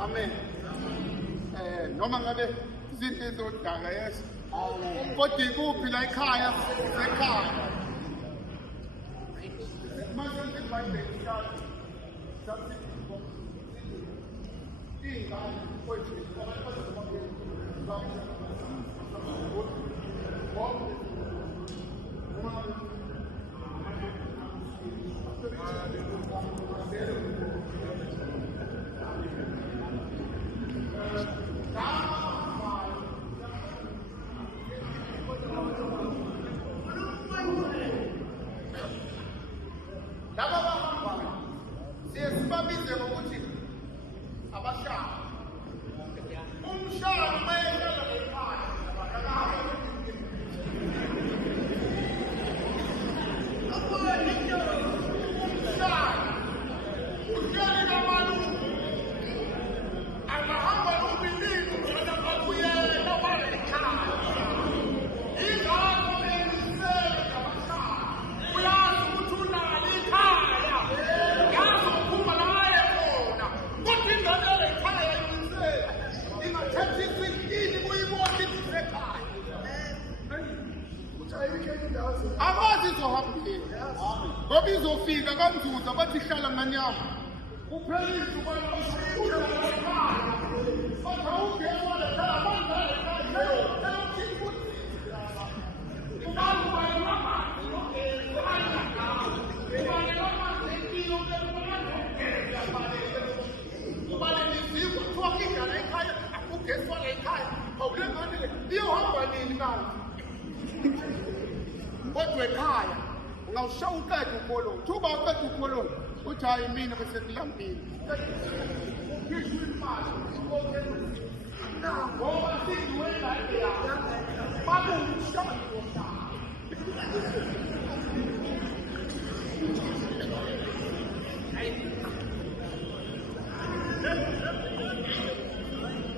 Amen. Noma ngabe izinto ezodaka yes. Kodwa ikuphi la ekhaya ekhaya. Manje ngibayibhe isikhathi. Laba bahambayo siyababiza ngokuthi abashaka. Umshaka mayehlala ekhaya Akazi izohambile ngoba izofika kanzuza bathi hlala nganyama kuphela izubana kodwa ekhaya ungawushawa uqeda ukoloni thuba uqeda ukoloni uthi hayi mina bese kulambile ukhishwa imali ngoba siduwe la ekhaya babushawa ngomhlaba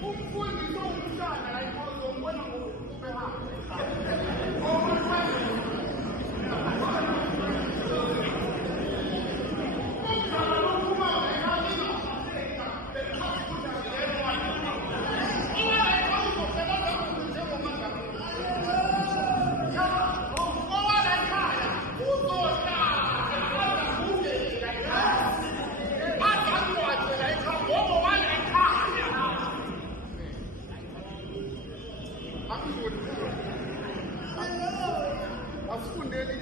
umfundi somntana la ekhaya ubona ngokubehamba asifundeni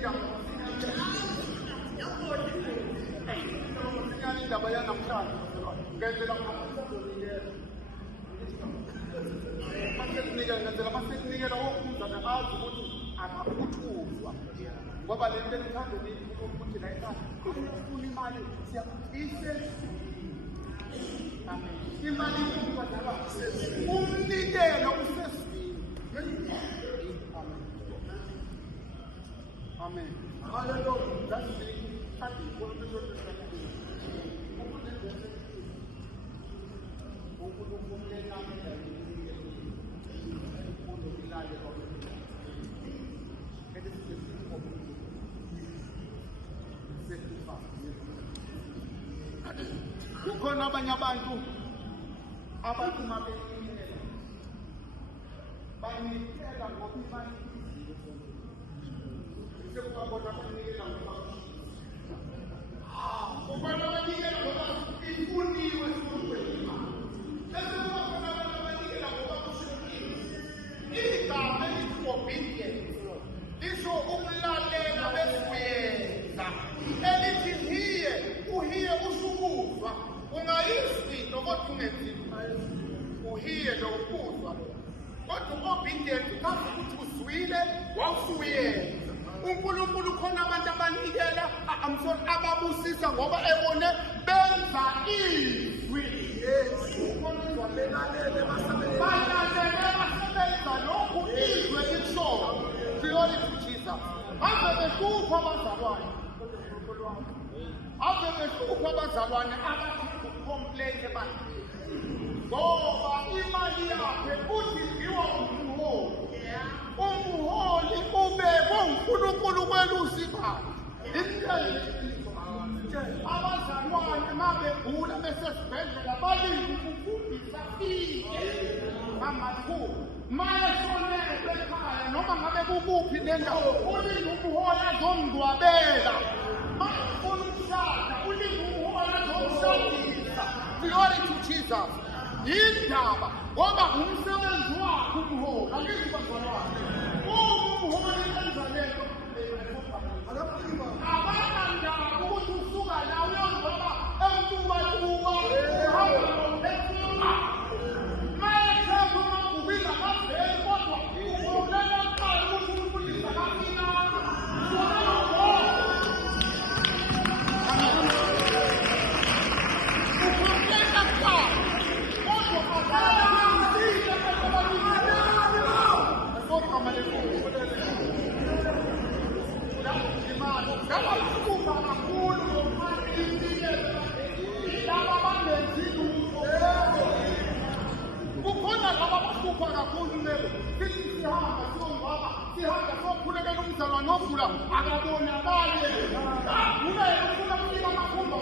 indaba yanamhlanje ngenzela masekunikela wokumzana azi ukuthi akakuthuzwa ngoba le nto enithanda ukuthi la ekhaya ufuna imali imali umnikelo usesivini. Amen. Hallelujah. That's the kukhona abanye abantu abaphuma benikela banikela ngoba imali sekubabona banikela ngoba ubona banikela ngoba ifuniwe futhi bese kubona abantu banikela ngoba kushoniwe igama elithi obedience lisho ukulalela bekuyenza elithi hiye uhiye usukuzwa ungayizwi nokuthi ungenzima uhiye lo ukuzwa kodwa obedience kazi ukuthi uzwile wawusuyenza uNkulunkulu khona abantu abanikela ababusisa ngoba ebone benza izwi basebenza lokhu izwe likushoyo glory to Jesus ave behlupha abazalwane ave behlupha abazalwane abathi complain ebantwini ngoba imali yakhe uthi idliwa umholi ube uNkulunkulu kwelusa abazalwane mabegula besesibhedlela balinde ukufundisa fike ngamathuba mayeshonele ekhaya noma ngabe kukuphi le ndawo ulinda umuhola azomngcwabela mayefuna ukushada ulinda umuhola azomshadisa. Glory to Jesus. Yindaba ngoba umsebenzi wakhe umuhola akithi bazalwane umuhola yenza lento abanandaba ukuthi usuka la uyongoba emtubaluba uhamba nophefuma mayethemba umakubila kaveli kodwa uvulela kuqala ukuthi ufundisa kafinana ukhompleta kuqala kodwa abalamsile asogama lefundo Kuba kakhulu laba bangenzi lutho. Kukhona laba abahlupha kakhulu lebo. Sithi sihamba siyongcwaba, sihamba siyokhulekela umzalwane ogula akabonakali. Agula yena ufuna ukufika amakhumba.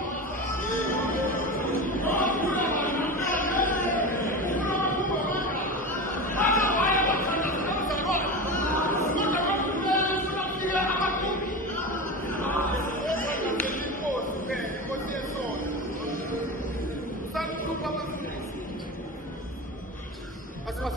As was